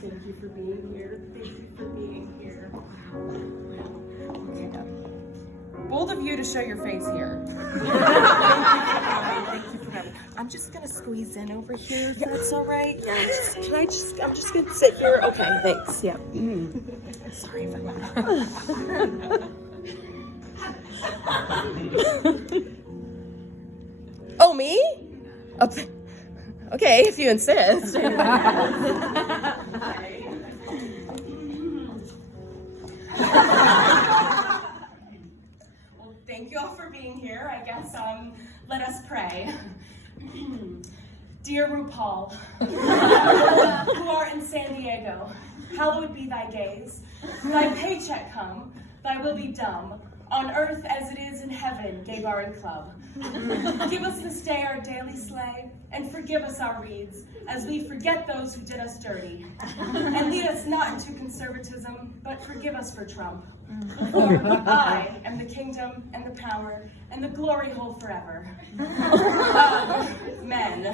Thank you for being here. Thank you for being here. Okay. Bold of you to show your face here. Thank you for coming. I'm just gonna squeeze in over here if that's all right. Yeah. I'm just gonna sit here. Okay, thanks. Yeah. Sorry for that. Oh, me? Okay, if you insist. Well, thank you all for being here. I guess, let us pray. Dear RuPaul, who art in San Diego, hallowed be thy gaze. Thy paycheck come, thy will be dumb, on earth as it is in heaven, gay bar and club. Give us this day our daily slay, and forgive us our reeds, as we forget those who did us dirty. And lead us not into conservatism, but forgive us for Trump. For I am the kingdom and the power and the glory hold forever. Men.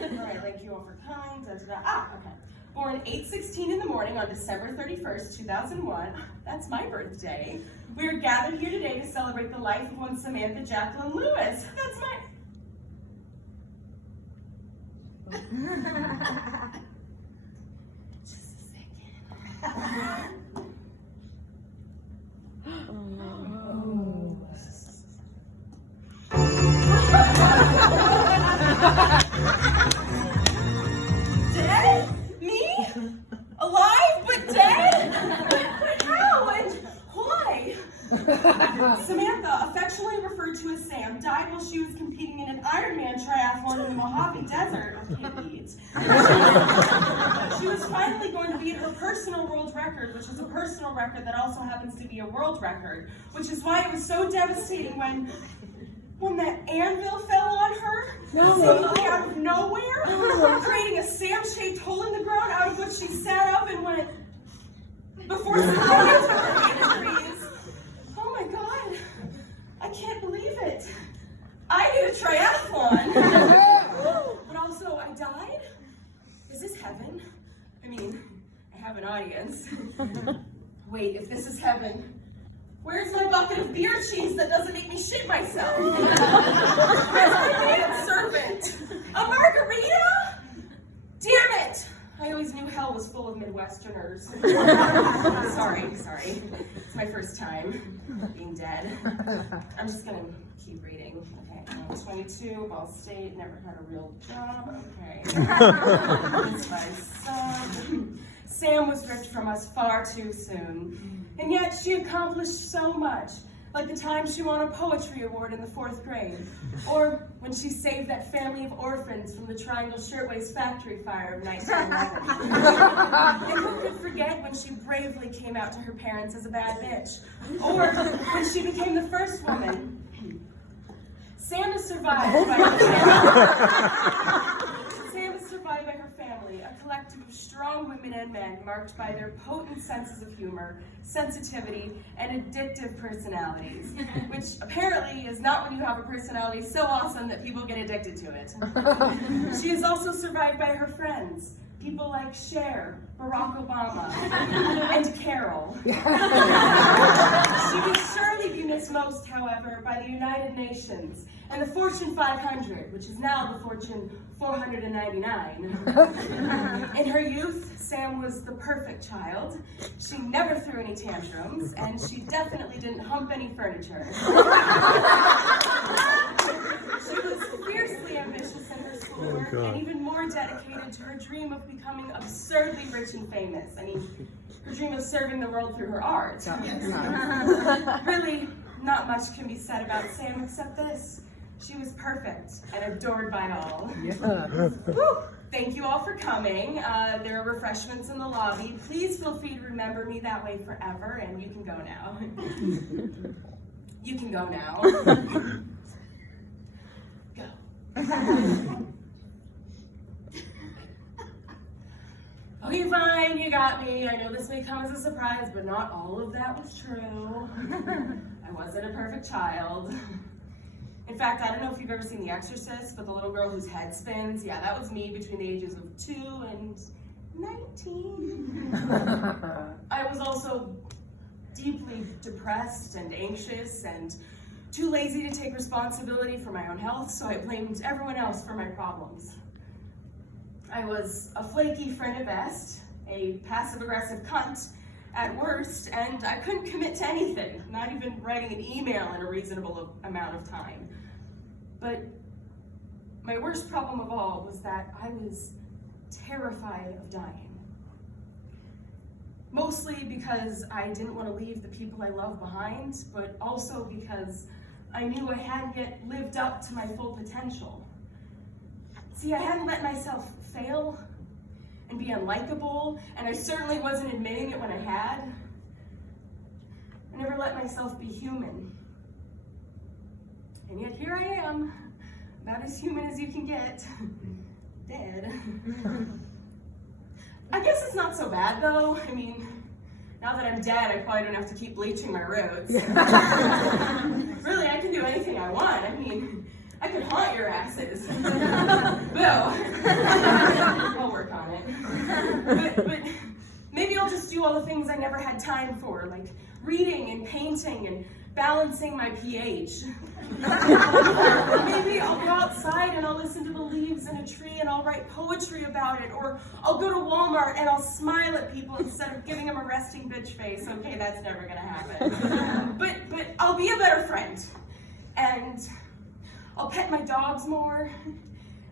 All right, thank you all for coming. Okay. Born 8:16 in the morning on December 31st, 2001. That's my birthday. We are gathered here today to celebrate the life of one Samantha Jacqueline Lewis. That's my... Just a second. Dead? Me? Alive but dead? How and why? Samantha, affectionately referred to as Sam, died while she was competing in an Ironman triathlon in the Mojave Desert. She was finally going to beat her personal world record, which is a personal record that also happens to be a world record, which is why it was so devastating when that anvil fell on her, seemingly out of nowhere, creating a Sam-shaped hole in the ground out of which she sat up and went, before succumbing to her injuries. Oh my God, I can't believe it. I did a triathlon, but also I died? Is this heaven? I mean, I have an audience. Wait, if this is heaven, where's my bucket of beer cheese that doesn't make me shit myself? Where's my maid servant? A margarita? Damn it! I always knew hell was full of Midwesterners. Sorry. It's my first time being dead. I'm just gonna keep reading. Okay, I'm 22, Ball State, never had a real job. Okay. It's my son. Sam was ripped from us far too soon. And yet she accomplished so much, like the time she won a poetry award in the 4th grade, or when she saved that family of orphans from the Triangle Shirtwaist factory fire of 1911. And who could forget when she bravely came out to her parents as a bad bitch, or when she became the first woman. Sam is survived by her family. Sam is survived by her family, a collective of strong women and men marked by their potent senses of humor, sensitivity, and addictive personalities, which apparently is not when you have a personality so awesome that people get addicted to it. She is also survived by her friends, people like Cher, Barack Obama, and Carol. She will surely be missed most, however, by the United Nations and the Fortune 500, which is now the Fortune 499. In her youth, Sam was the perfect child. She never threw any tantrums, and she definitely didn't hump any furniture. She was fiercely ambitious in her schoolwork and even more dedicated to her dream of becoming absurdly rich and famous. I mean, her dream of serving the world through her art. Really, not much can be said about Sam except this. She was perfect and adored by all. Woo! Thank you all for coming. There are refreshments in the lobby. Please feel free to remember me that way forever, and you can go now. You can go now. Go. Okay, fine, you got me. I know this may come as a surprise, but not all of that was true. I wasn't a perfect child. In fact, I don't know if you've ever seen The Exorcist, but the little girl whose head spins, yeah, that was me between the ages of 2 and 19. I was also deeply depressed and anxious and too lazy to take responsibility for my own health, so I blamed everyone else for my problems. I was a flaky friend at best, a passive-aggressive cunt at worst, and I couldn't commit to anything, not even writing an email in a reasonable amount of time. But my worst problem of all was that I was terrified of dying. Mostly because I didn't want to leave the people I love behind, but also because I knew I hadn't yet lived up to my full potential. See, I hadn't let myself fail and be unlikable, and I certainly wasn't admitting it when I had. I never let myself be human. And yet here I am, about as human as you can get, dead. I guess it's not so bad though. I mean, now that I'm dead, I probably don't have to keep bleaching my roots. Really, I can do anything I want. I mean, I could haunt your asses. Boo. I'll work on it. But maybe I'll just do all the things I never had time for, like reading and painting and balancing my pH. Maybe I'll go outside and I'll listen to the leaves in a tree and I'll write poetry about it. Or I'll go to Walmart and I'll smile at people instead of giving them a resting bitch face. Okay, that's never gonna happen. But I'll be a better friend. And I'll pet my dogs more.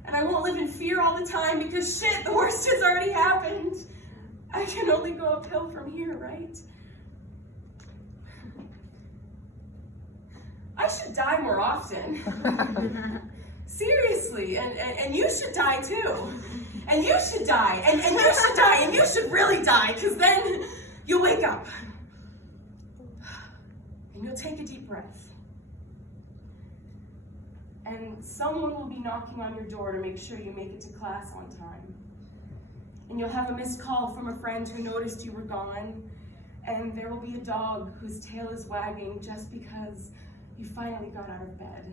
And I won't live in fear all the time because shit, the worst has already happened. I can only go uphill from here, right? I should die more often. Seriously, and you should die too. And you should die, and you should die, and you should really die, because then you'll wake up. And you'll take a deep breath. And someone will be knocking on your door to make sure you make it to class on time. And you'll have a missed call from a friend who noticed you were gone. And there will be a dog whose tail is wagging just because you finally got out of bed.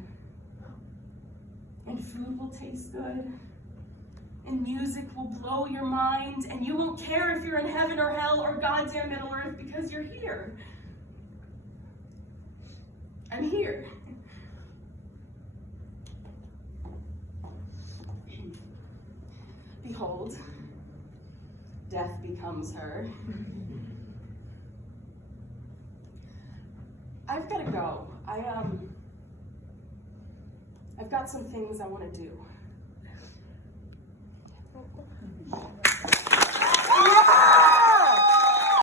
And food will taste good. And music will blow your mind. And you won't care if you're in heaven or hell or goddamn Middle Earth because you're here. I'm here. Behold, death becomes her. I've got to go. I've got some things I want to do.